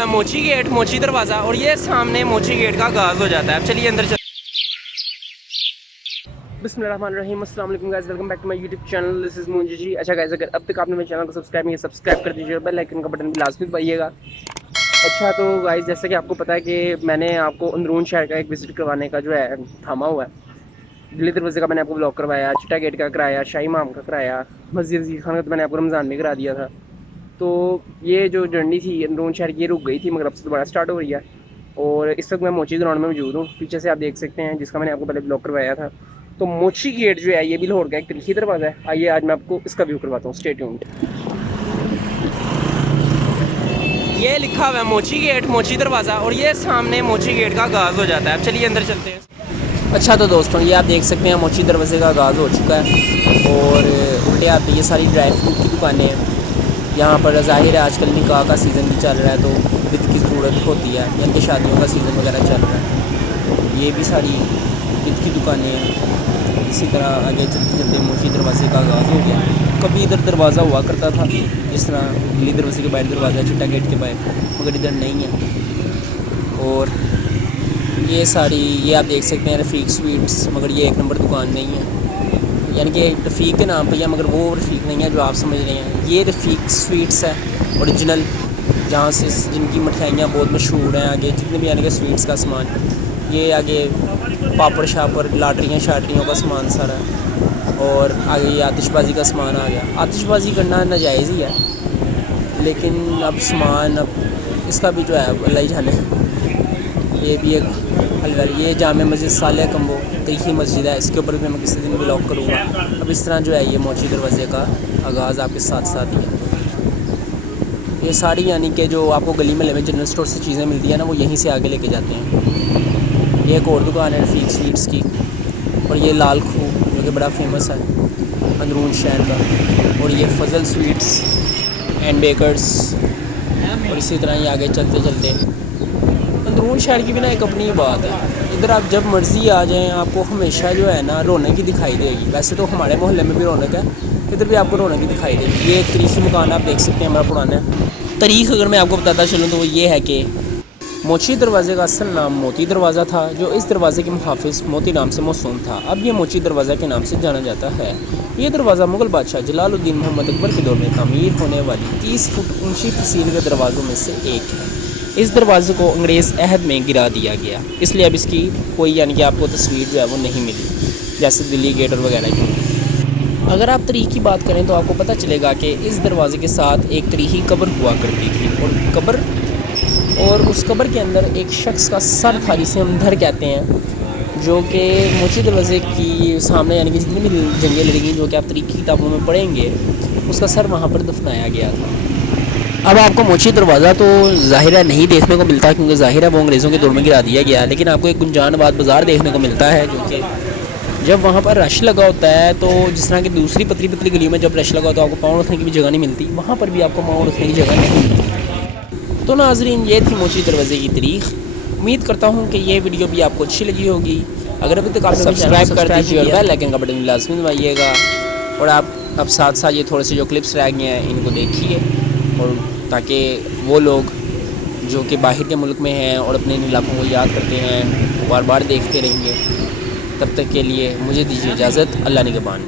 हुआ है मोची गेट, मोची दरवाज़ा, और ये सामने मोची गेट का आगाज़ हो जाता है। अब चलिए अंदर चल। बिस्मिल्लाहिर्रहमानिर्रहीम, अस्सलाम वालेकुम guys, welcome back to my YouTube channel. This is Munji ji. अच्छा गाइस, अगर अब तक आपने मेरे चैनल को सब्सक्राइब नहीं किया, सब्सक्राइब कर दीजिए, बेल आइकन का बटन भी लाजमी दबाइएगा। अच्छा तो गाइस, जैसा कि आपको पता है कि मैंने आपको अंदरून शहर का एक विज़िट करवाने का जो है थामा हुआ है। दिल्ली दरवाज़े का मैंने आपको ब्लॉग करवाया, चिट्टा गेट का कराया, शाही इमाम का कराया, मस्जिद अजीज़ खान का तो मैंने आपको रमज़ान में करा दिया था। तो ये जो जर्नी थी अंदरून शहर की, ये रुक गई थी, मगर अब से दोबारा स्टार्ट हो रही है। और इस वक्त मैं मोची ग्राउंड में मौजूद हूँ। पीछे से आप देख सकते हैं, जिसका मैंने आपको पहले ब्लॉग करवाया था। तो मोची गेट जो है, ये भी लाहौर का एक तरीकी दरवाज़ा है। आइए आज मैं आपको इसका व्यू करवाता हूँ, स्टे ट्यून्ड। ये लिखा हुआ है मोची गेट, मोची दरवाज़ा, और ये सामने मोची गेट का आगाज़ हो जाता है। अब चलिए अंदर चलते हैं। अच्छा तो दोस्तों, ये आप देख सकते हैं मोची दरवाज़े का आगाज़ हो चुका है। और उल्टे आप ये सारी ड्राई फ्रूट की दुकानें हैं। यहाँ पर ज़ाहिर है आजकल निकाह का सीज़न भी चल रहा है, तो विद की ज़रूरत होती है, यानी कि शादियों का सीज़न वगैरह चल रहा है। ये भी सारी विद की दुकानें हैं। इसी तरह आगे चलते चलते मोची दरवाज़े का आगाज़ हो गया। कभी इधर दरवाज़ा हुआ करता था, जिस तरह दिल्ली दरवाज़े के बाहर दरवाज़ा, चिट्टा गेट के बाहर, मगर इधर नहीं है। और ये सारी, ये आप देख सकते हैं रफ़ीक स्वीट्स, मगर ये एक नंबर दुकान नहीं है, यानी कि रफ़ीक के नाम पे है, मगर वो रफ़ीक नहीं है जो आप समझ रहे हैं। ये रफ़ीक स्वीट्स है ओरिजिनल, जहाँ से जिनकी मिठाइयाँ बहुत मशहूर हैं। आगे जितने भी यानी कि स्वीट्स का सामान, ये आगे पापड़ शापड़, लाटरियाँ शाटरियों का सामान सारा, और आगे ये आतिशबाज़ी का सामान आ गया। आतिशबाज़ी करना नाजायज़ ही है, लेकिन अब सामान अब इसका भी जो है अल्लाह ही जाने। ये भी एक हलवा, ये जामे मस्जिद साले कम्बो तरीकी मस्जिद है, इसके ऊपर भी मैं किसी दिन ब्लॉग करूँगा। अब इस तरह जो है ये मोची दरवाज़े का आगाज़ आपके साथ साथ ही है। ये सारी यानी कि जो आपको गली महल्ले में जनरल स्टोर से चीज़ें मिलती हैं ना, वो यहीं से आगे लेके जाते हैं। ये एक और दुकान है रफ़ीक स्वीट्स की, और ये लाल खू जो कि बड़ा फेमस है अंदरून शहर का, और ये फजल स्वीट्स एंड बेकर्स। और इसी तरह ही आगे चलते चलते अंदरून शहर की भी ना एक अपनी बात है। इधर आप जब मर्ज़ी आ जाएं, आपको हमेशा जो है ना रौनक ही दिखाई देगी। वैसे तो हमारे मोहल्ले में भी रौनक है, इधर भी आपको रौनक ही दिखाई देगी। ये एक तरीकी मकान आप देख सकते हैं, हमारा पुराना तारीख़ अगर मैं आपको बताता चलूँ तो वो ये है कि मोची दरवाज़े का असल नाम मोती दरवाज़ा था, जो इस दरवाज़े के मुहाफ़िज़ मोती नाम से मौसूम था। अब ये मोची दरवाज़ा के नाम से जाना जाता है। ये दरवाज़ा मुग़ल बादशाह जलालुद्दीन मोहम्मद अकबर के दौर में तामीर होने वाली 30 फुट ऊंची फसील के दरवाज़ों में से एक है। इस दरवाज़े को अंग्रेज़ अहद में गिरा दिया गया, इसलिए अब इसकी कोई यानी कि आपको तस्वीर जो है वो नहीं मिली, जैसे दिल्ली गेट और वगैरह की। अगर आप तरीक़ की बात करें तो आपको पता चलेगा कि इस दरवाज़े के साथ एक तरीक़ी कब्र हुआ करती थी, और उस कब्र के अंदर एक शख्स का सर था, जिसे हम धर कहते हैं, जो कि मोची दरवाज़े की सामने यानी कि जितनी भी जंगें लड़ेंगी, जो कि आप तरीक़ की किताबों में पढ़ेंगे, उसका सर वहाँ पर दफनाया गया था। अब आपको मोची दरवाज़ा तो ज़ाहिर है नहीं देखने को मिलता, क्योंकि ज़ाहिर है वो अंग्रेज़ों के दौर में गिरा दिया गया, लेकिन आपको एक गुंजानबाद बाज़ार देखने को मिलता है, जो कि जब वहाँ पर रश लगा होता है, तो जिस तरह की दूसरी पतली पतली गलियों में जब रश लगा होता है, आपको पाँव रखने की भी जगह नहीं मिलती, वहाँ पर भी आपको पाँव रखने की जगह नहीं मिलती। तो नाज़रीन, ये थी मोची दरवाज़े की तारीख़। उम्मीद करता हूँ कि ये वीडियो भी आपको अच्छी लगी होगी। अगर अभी तक आपने सब्सक्राइब कर दीजिए और बेल आइकन का बटन लाज़मी दबाइएगा। और आप अब साथ साथ ये थोड़े से जो क्लिप्स रह गए हैं इनको देखिए, और ताकि वो लोग जो कि बाहर के मुल्क में हैं और अपने इलाकों को याद करते हैं, बार बार देखते रहेंगे। तब तक के लिए मुझे दीजिए इजाज़त। अल्लाह निगहबान।